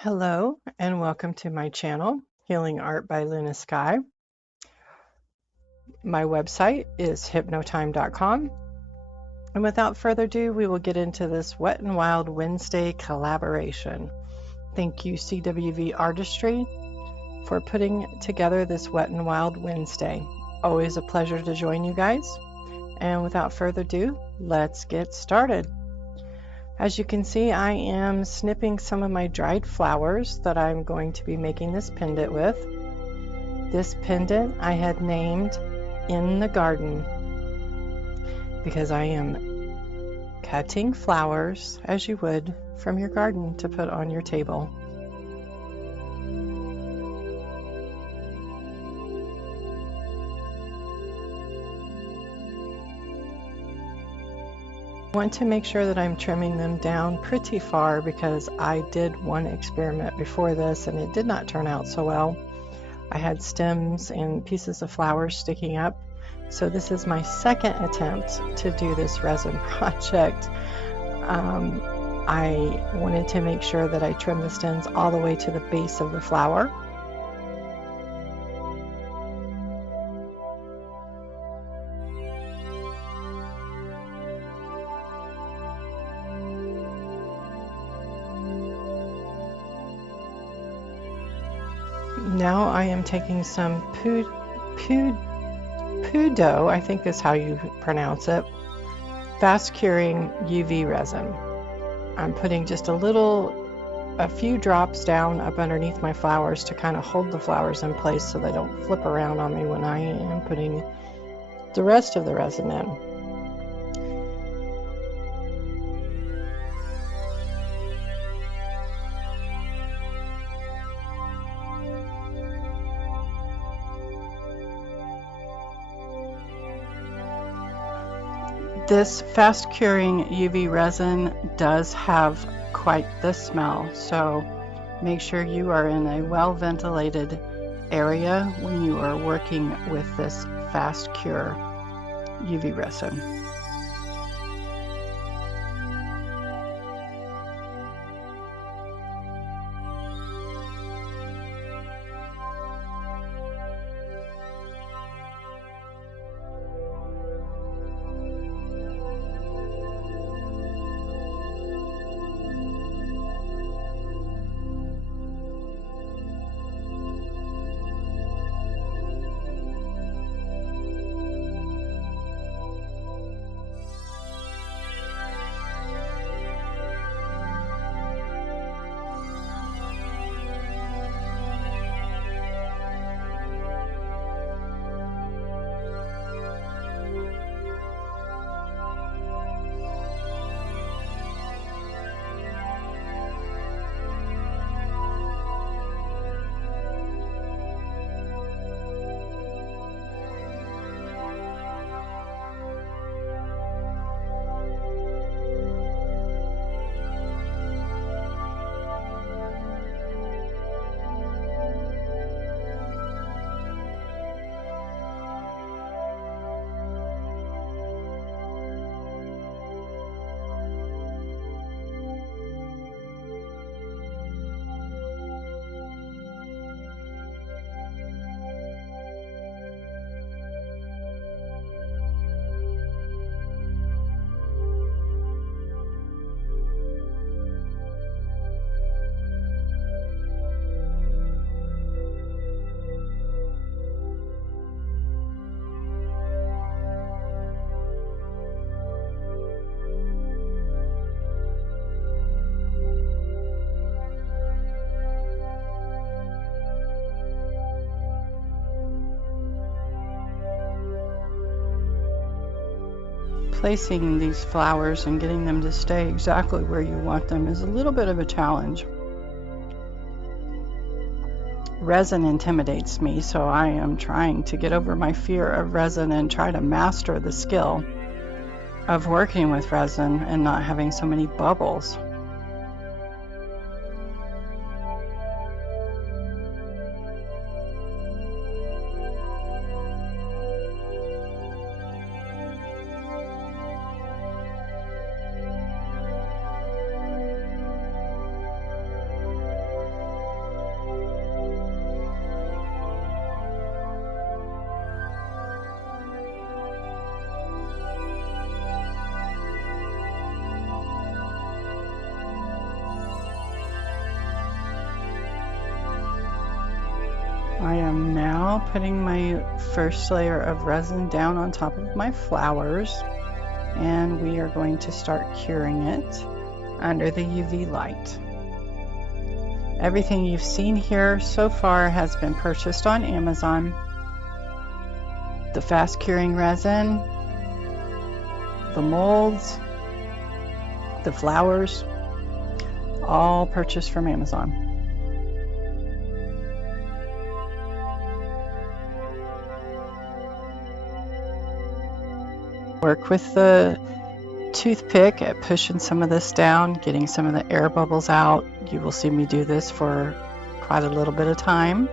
Hello and welcome to my channel, Healing Art by Luna Sky. My website is hypnotime.com. And without further ado, we will get into this Wet and Wild Wednesday collaboration. Thank you, CWV Artistry, for putting together this Wet and Wild Wednesday. Always a pleasure to join you guys. And without further ado, let's get started. As you can see, I am snipping some of my dried flowers that I'm going to be making this pendant with. This pendant I had named In the Garden because I am cutting flowers as you would from your garden to put on your table. I want to make sure that I'm trimming them down pretty far because I did one experiment before this and it did not turn out so well. I had stems and pieces of flowers sticking up. So this is my second attempt to do this resin project. I wanted to make sure that I trim the stems all the way to the base of the flower. Now I am taking some Puduo, I think is how you pronounce it, fast curing UV resin. I'm putting just a few drops down up underneath my flowers to kind of hold the flowers in place so they don't flip around on me when I am putting the rest of the resin in. This fast curing UV resin does have quite the smell, so make sure you are in a well ventilated area when you are working with this fast cure UV resin. Placing these flowers and getting them to stay exactly where you want them is a little bit of a challenge. Resin intimidates me, so I am trying to get over my fear of resin and try to master the skill of working with resin and not having so many bubbles. I am now putting my first layer of resin down on top of my flowers, and we are going to start curing it under the UV light. Everything you've seen here so far has been purchased on Amazon. The fast curing resin, the molds, the flowers, all purchased from Amazon. Work with the toothpick at pushing some of this down, getting some of the air bubbles out. You will see me do this for quite a little bit of time.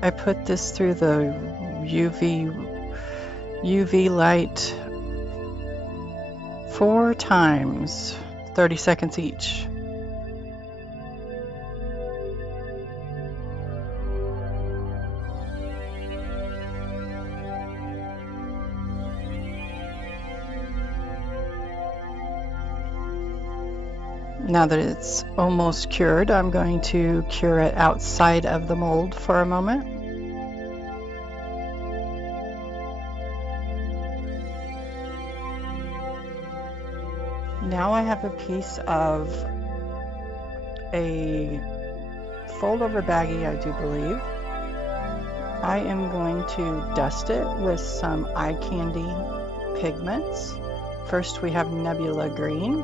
I put this through the UV light 4 times, 30 seconds each. Now that it's almost cured, I'm going to cure it outside of the mold for a moment. Now I have a piece of a fold-over baggie, I do believe. I am going to dust it with some eye candy pigments. First we have Nebula Green.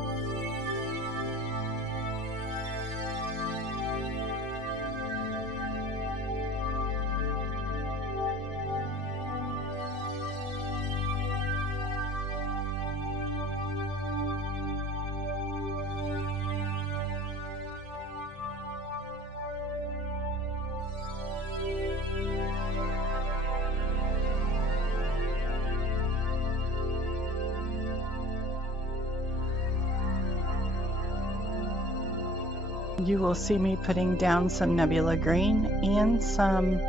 You will see me putting down some Nebula Green and some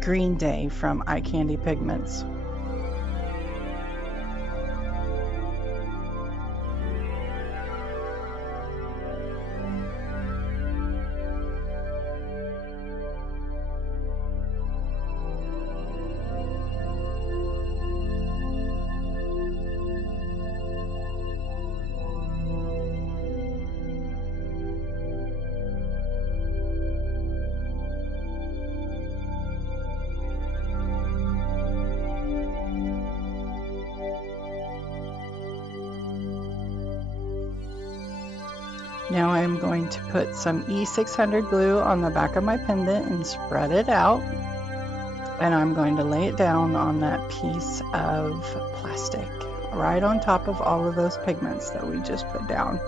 Green Day from Eye Candy Pigments. Now I'm going to put some E600 glue on the back of my pendant and spread it out. And I'm going to lay it down on that piece of plastic, right on top of all of those pigments that we just put down.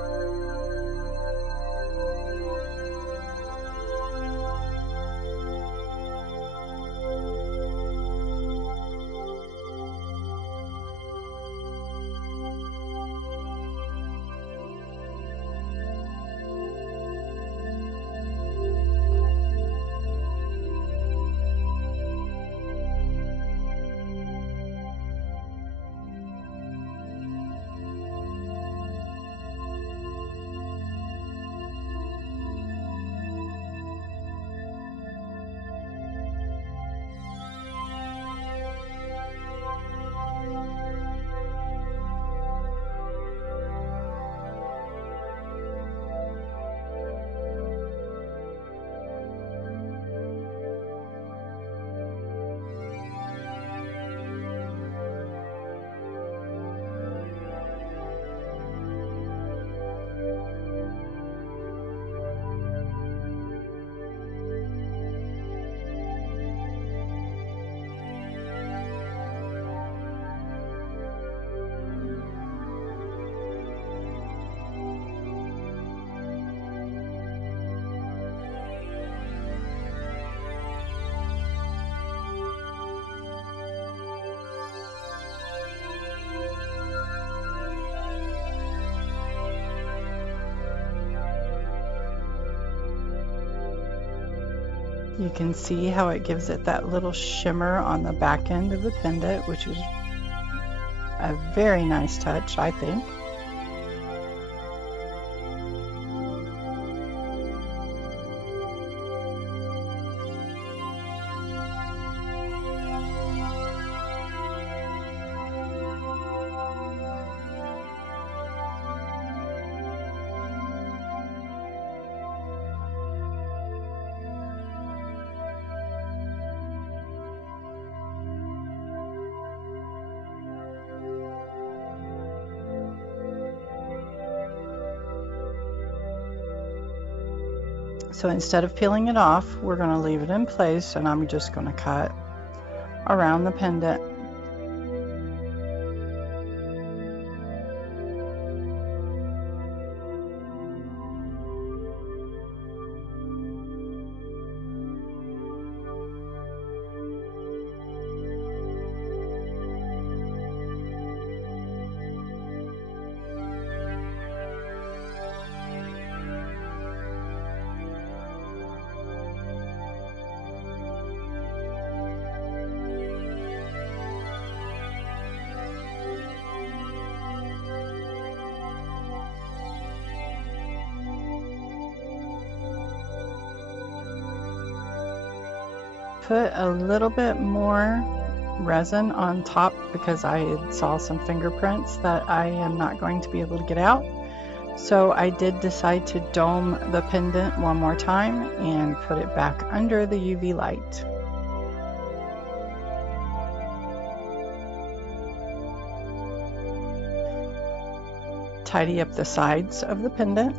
You can see how it gives it that little shimmer on the back end of the pendant, which is a very nice touch, I think. So instead of peeling it off, we're going to leave it in place, and I'm just going to cut around the pendant. Put a little bit more resin on top because I saw some fingerprints that I am not going to be able to get out. So I did decide to dome the pendant one more time and put it back under the UV light. Tidy up the sides of the pendant.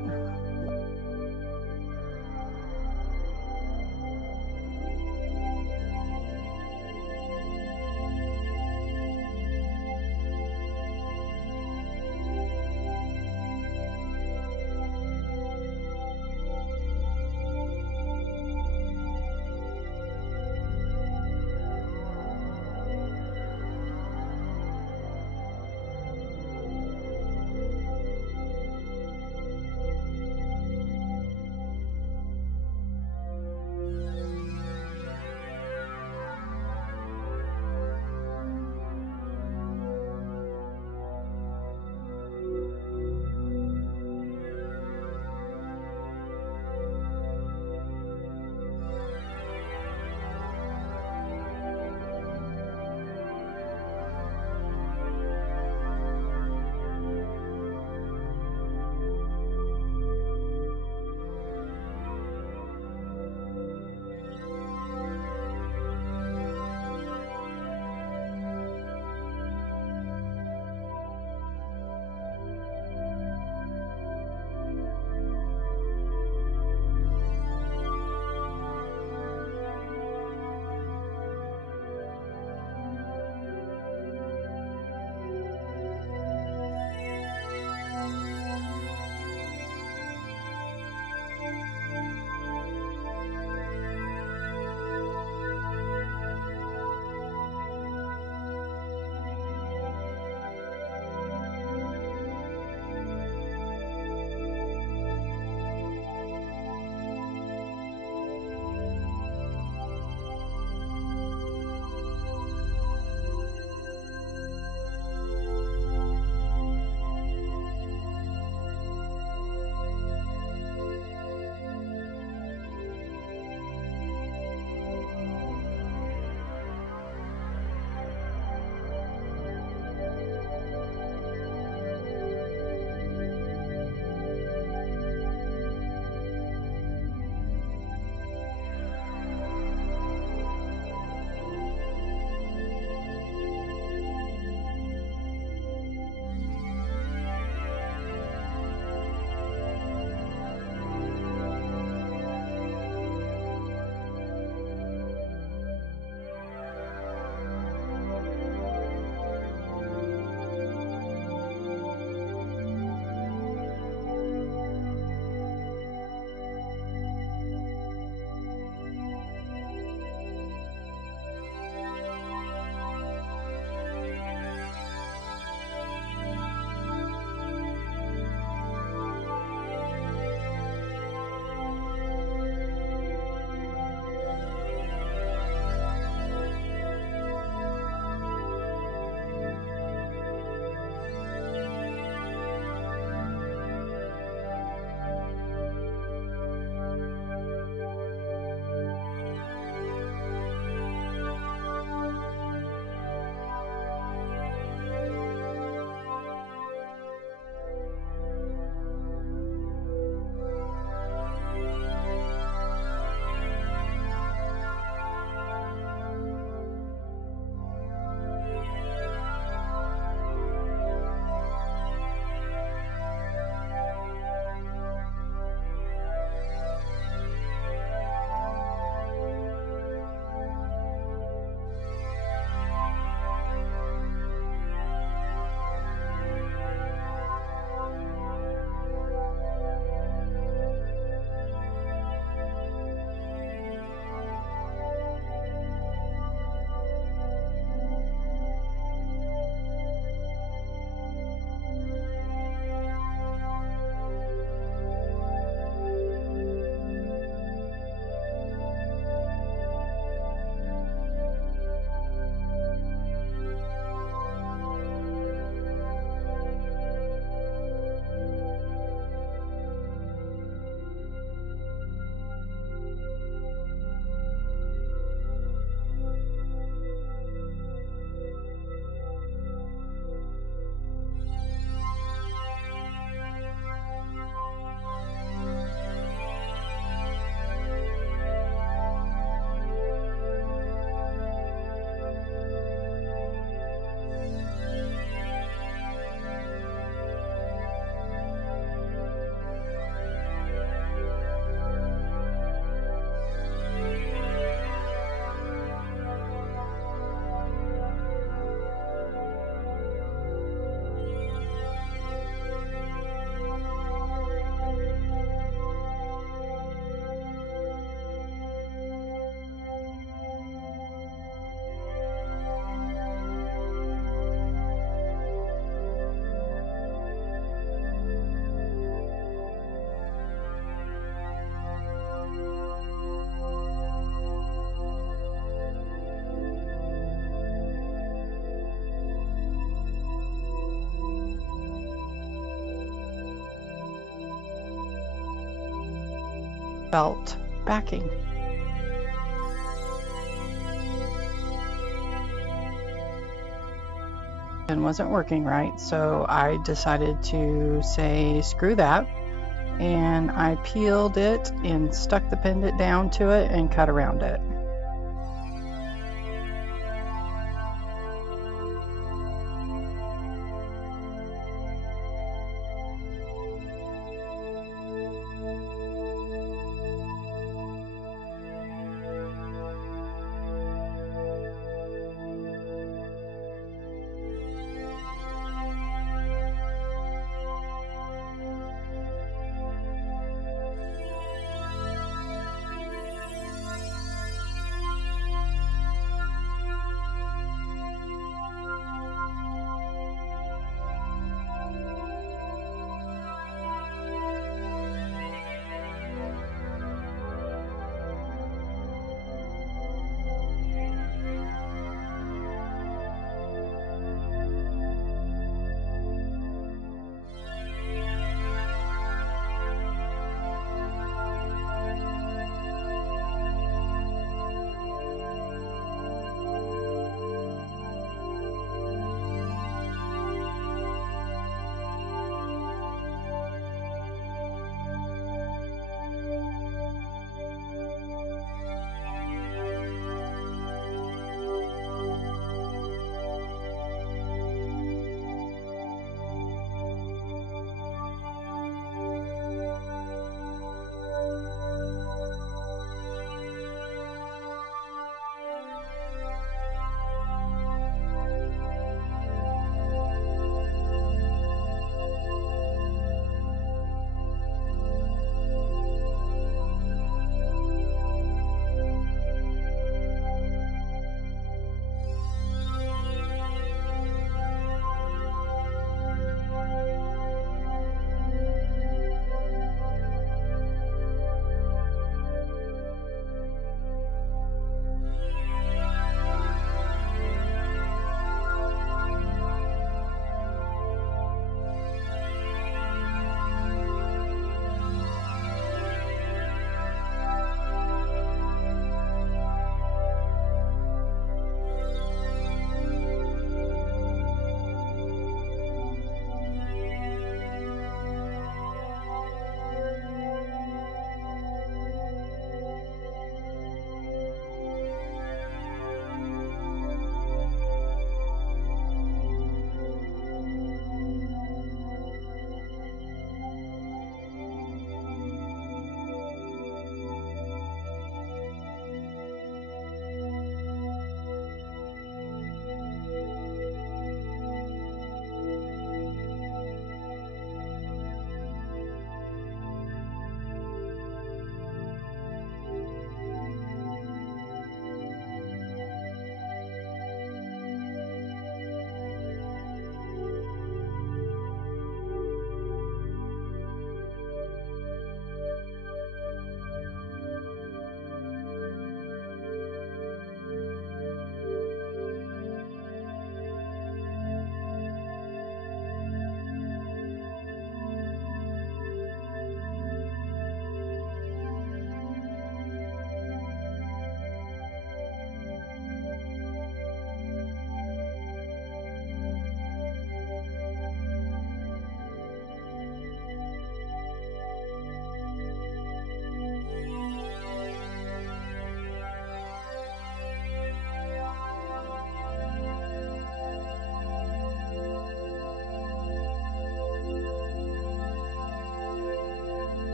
felt backing. And wasn't working right, so I decided to say screw that, and I peeled it and stuck the pendant down to it and cut around it.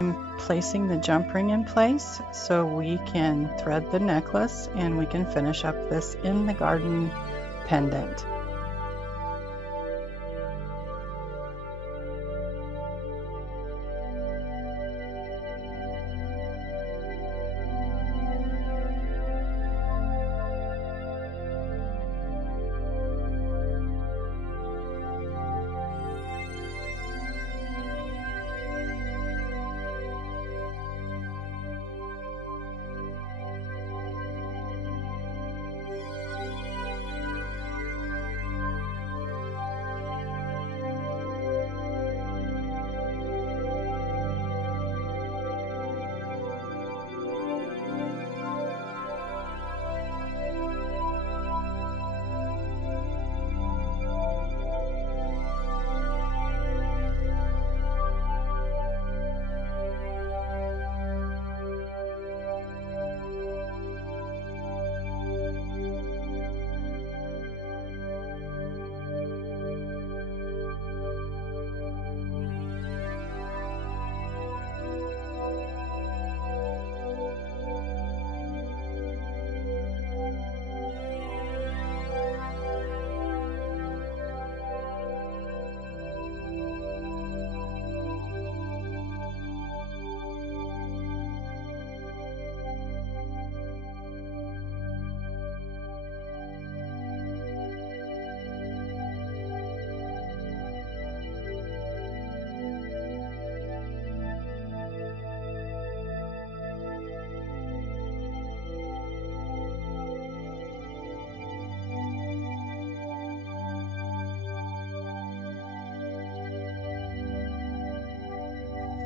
I'm placing the jump ring in place so we can thread the necklace and we can finish up this in the garden pendant.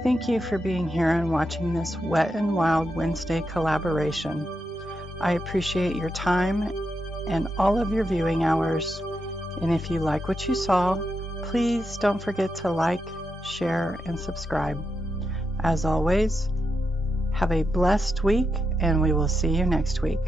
Thank you for being here and watching this Wet and Wild Wednesday collaboration. I appreciate your time and all of your viewing hours. And if you like what you saw, please don't forget to like, share, and subscribe. As always, have a blessed week, and we will see you next week.